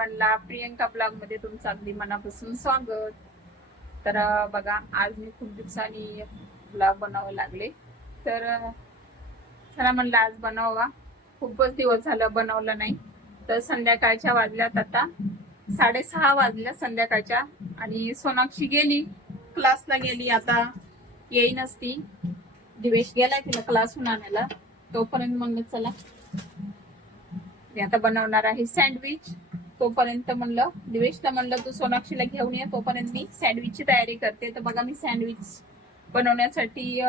सर्वांना प्रियंका ब्लॉग मध्ये तुमचं अगदी मनापासून स्वागत. तर बघा, आज मी खूप दिवसांनी ब्लॉग बनवावं लागले. तर चला म्हणलं आज बनवा. खूपच दिवस झालं बनवलं नाही. तर संध्याकाळच्या वाजल्यात आता 6:30 वाजल्या संध्याकाळच्या. आणि सोनाक्षी गेली क्लासला, गेली आता येईनच ती. दिवेश गेलाय तिला क्लासहून आणायला. तोपर्यंत म्हणलं चला मी आता बनवणार आहे सँडविच. तोपर्यंत म्हणलं दिवेशला म्हणलं तू सोनाक्षीला घेऊन ये, तोपर्यंत मी सँडविचची तयारी करते. तर बघा, मी सँडविच बनवण्यासाठी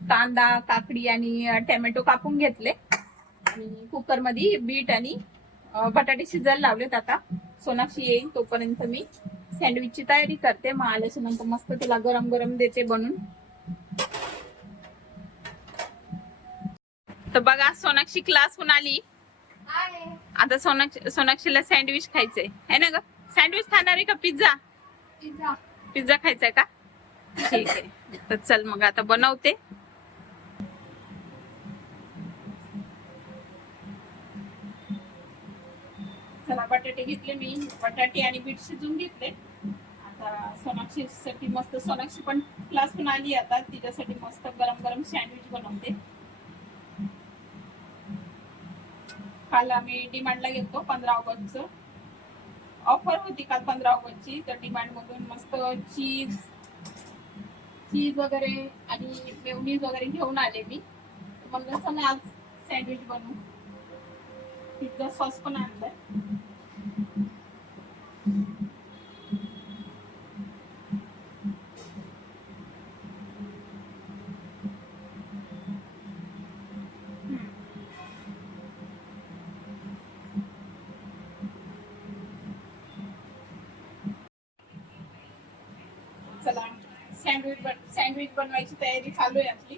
कांदा, काकडी आणि टोमॅटो कापून घेतले आणि कुकर मध्ये बीट आणि बटाटे शिजायला लावलेत. आता सोनाक्षी येईल तोपर्यंत मी सँडविचची तयारी करते. मग आल्याच्या नंतर मस्त तिला गरम गरम देते बनवून. तर बघा, सोनाक्षी क्लासहून आली. आता सोनाक्षीला सँडविच खायचंय है ना ग? सँडविच खाणार आहे का पिझ्झा? पिझ्झा खायचाय का? ठीक आहे, तर चल मग आता बनवते. चला, बटाटे घेतले मी. बटाटे आणि बीट शिजून घेतले. आता सोनाक्षीसाठी मस्त, सोनाक्षी पण क्लासहून आली आता, तिच्यासाठी मस्त गरम गरम सँडविच बनवते. काल आम्ही डिमांडला गेलो 15 ऑगस्टचं ऑफर होती काल 15 ऑगस्टची. तर डिमांड मधून मस्त चीज वगैरे आणि मेयोनीज वगैरे घेऊन आले मी. म्हणलं चला आज सँडविच बनवू. पिझ्झा सॉस पण आणलाय. चला, सँडविच बनवायची तयारी चालू आहे आपली.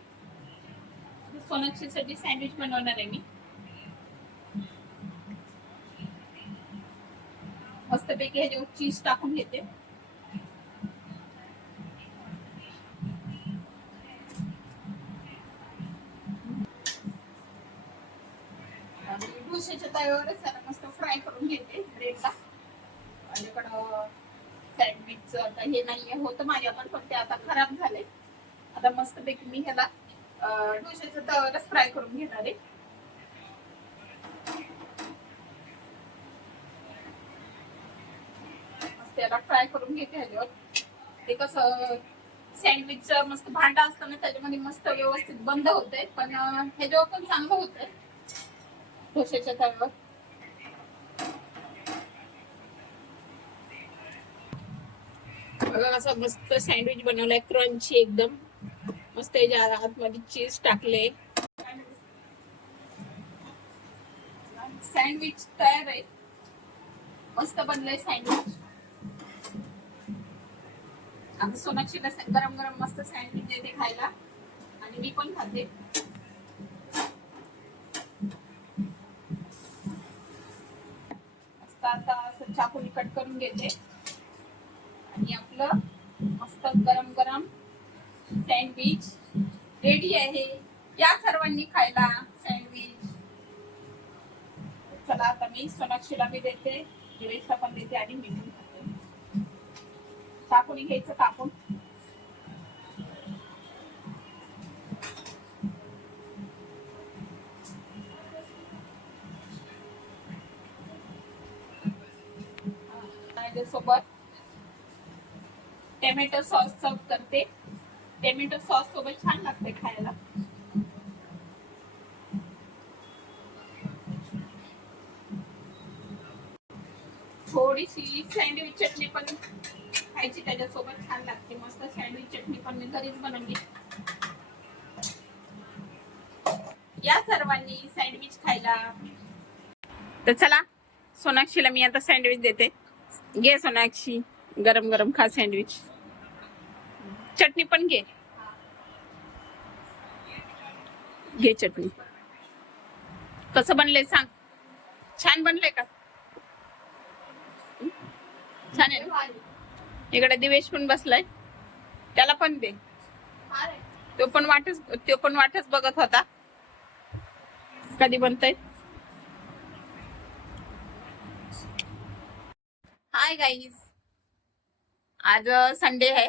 सोनाक्षीसाठी सँडविच बनवणार आहे मी. मस्तपैकी ह्याच्यावर चीज टाकून घेते. डोश्याच्या तव्यावरच त्याला मस्त फ्राय करून घेते ब्रेडला. माझ्याकडं सँडविच आता हे नाहीये होतं माझ्याकडे, पण ते आता खराब झाले. आता मस्तपैकी मी ह्याला डोश्याच्या तव्यावरच फ्राय करून घेणार आहे. मस्त याला फ्राय करून घेते ह्याच्यावर. ते कसं सँडविचचं मस्त भांडा असतं ना, त्याच्यामध्ये मस्त व्यवस्थित बंद होतंय. पण ह्याच्यावर पण चांगलं होतंय डोश्याच्या तव्यावर. बघा असं मस्त सँडविच बनवलाय, क्रंची एकदम मस्त. याच्या आतमध्ये चीज टाकले. सँडविच तयार आहे, मस्त बनलंय सँडविच. आता सोनाक्षीला गरम गरम मस्त सँडविच देते खायला आणि मी पण खाते. मस्त आता असं चाकूने कट करून घेते आणि आपलं मस्त गरम गरम सँडविच रेडी आहे. या सर्वांनी खायला सँडविच. चला, आता मी सोनाक्षीला मी देते, दिवेशला पण देते आणि मी पण खाते. चाकूने घ्यायचं कापून. सोबत टोमॅटो सॉस सर्व करते. टोमॅटो सॉस सोबत छान लागते खायला. थोडीशी सँडविच चटणी पण खायची त्याच्यासोबत, छान लागते. मस्त सँडविच चटणी पण मी घरीच बनवली. या सर्वांनी सँडविच खायला. तर चला, सोनाक्षीला मी आता सँडविच देते. घे सोनाक्षी, गरम गरम खा सँडविच. चटणी पण घे, घे चटणी. कसं बनलंय सांग? छान बनलंय का? छान आहे ना? इकडे दिवेश पण बसलाय, त्याला पण दे. तो पण वाटच बघत होता कधी बनतंय. हाय गाईज, आज संडे आहे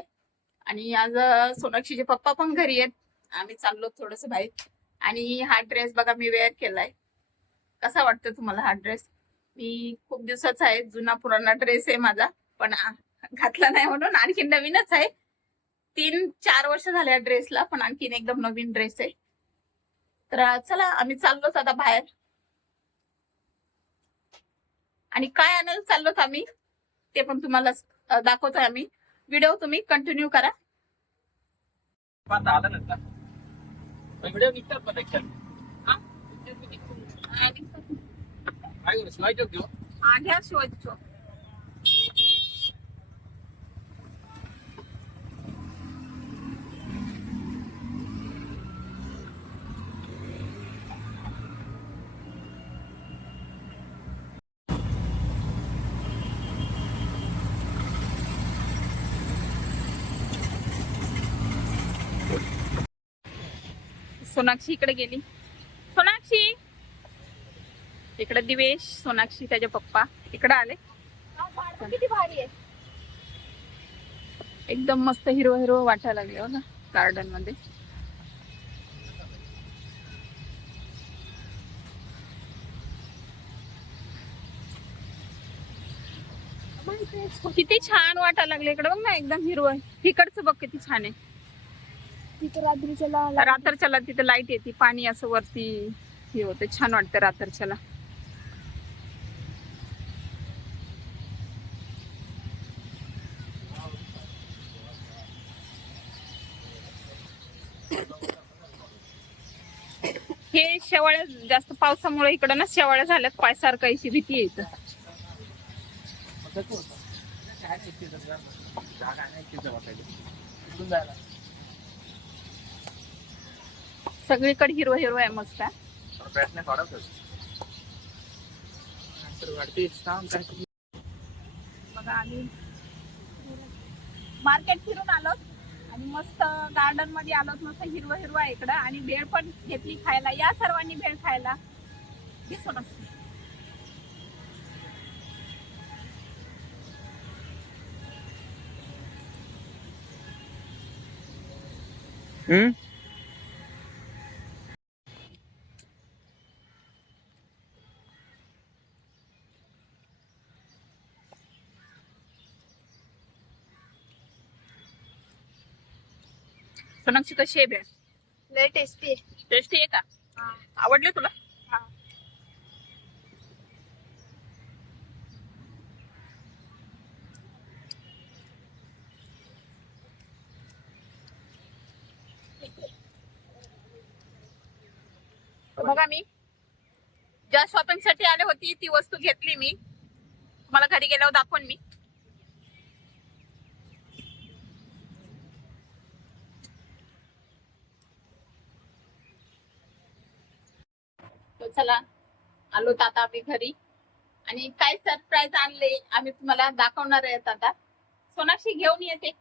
आणि आज सोनाक्षीचे पप्पा पण घरी आहेत. आम्ही चाललो थोडस बाहेर. आणि हा ड्रेस बघा मी वेअर केलाय. कसा वाटतो तुम्हाला हा ड्रेस? मी खूप दिवसाचा आहे, जुना पुराणा ड्रेस आहे माझा, पण घातला नाही म्हणून आणखी नवीनच आहे. 3-4 वर्ष झाले या ड्रेसला, पण आणखीन एकदम नवीन ड्रेस आहे. तर चला आम्ही चाललोच आता बाहेर. आणि काय आणायला चाललोत आम्ही ते पण तुम्हाला दाखवतोय आम्ही. व्हिडिओ तुम्ही कंटिन्यू करा. घ्या शिवायचो. सोनाक्षी इकडे गेली. सोनाक्षी इकडे, दिवेश, सोनाक्षी, त्याचे पप्पा इकडे आले. किती भारी आहे. एकदम मस्त हिरो हिरो वाटायला लागले हो ना गार्डन मध्ये. किती छान वाटायला लागले इकडे. बघ ना, एकदम हिरो आहे. इकडचं बघ किती छान आहे. तिथे रात्रीच्या रात्रच्याला तिथे लाईट येते, पाणी असं वरती हे होते, छान वाटतं रात्रच्याला. हे शेवाळ्या जास्त पावसामुळे इकडं ना शेवाळ्या झाल्यात, पायसारखं अशी भीती आहे इथं. सगळीकडे हिरो हिरो आहे मस्त. बघा आम्ही मार्केट फिरून आलो आणि मस्त गार्डन मध्ये आलो. मस्त हिरवं हिरवं आहे इकडं. आणि भेळ पण घेतली खायला. या सर्वांनी भेळ खायला. सोनाक्षी कशी आहे भेळ? लय टेस्टी. टेस्टी आहे का? आवडले तुला? बघा मी ज्या शॉपिंग साठी आले होती ती वस्तू घेतली मी. तुम्हाला घरी गेल्यावर दाखवून मी. चला आलो आता आम्ही घरी. आणि काय सरप्राईज आणले आम्ही तुम्हाला दाखवणार आहेत आता. सोनाक्षी घेऊन येते.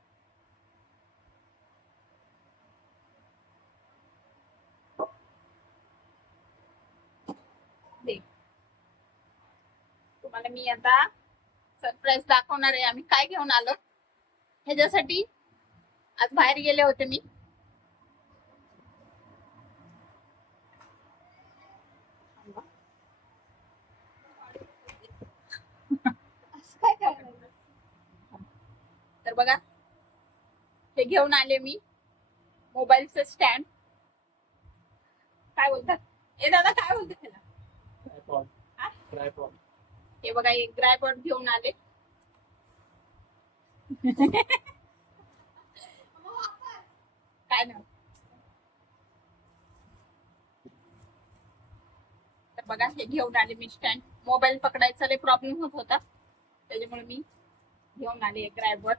तुम्हाला मी आता सरप्राईज दाखवणार आहे आम्ही काय घेऊन आलो. ह्याच्यासाठी आज बाहेर गेले होते मी. तर बघा हे घेऊन आले मी. मोबाईलचं स्टँड. काय बोलतात ए दादा, काय बोलतात त्याला? हे बघा एक ट्रायपॉड घेऊन आले. काय ना, तर बघा हे घेऊन आले मी स्टँड. मोबाईल पकडायचा लय प्रॉब्लेम होत होता, त्याच्यामुळे मी घेऊन आले एक ट्रायपॉड.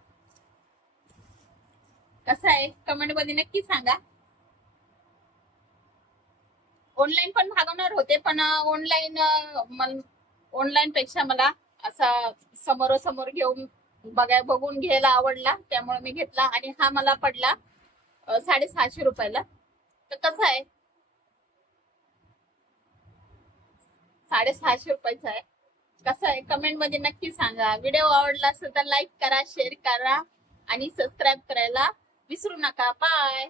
कसं आहे कमेंट मध्ये नक्की सांगा. ऑनलाईन पण मागवणार होते, पण ऑनलाईन पेक्षा मला असा समोरासमोर घेऊन बघून घ्यायला आवडला, त्यामुळे मी घेतला. आणि हा मला पडला 650 रुपयाला. तर कसं आहे 650 रुपयाचा आहे. कसं आहे कमेंट मध्ये नक्की सांगा. व्हिडिओ आवडला असेल तर लाईक करा, शेअर करा आणि सबस्क्राईब करायला विसरू नका. बाय.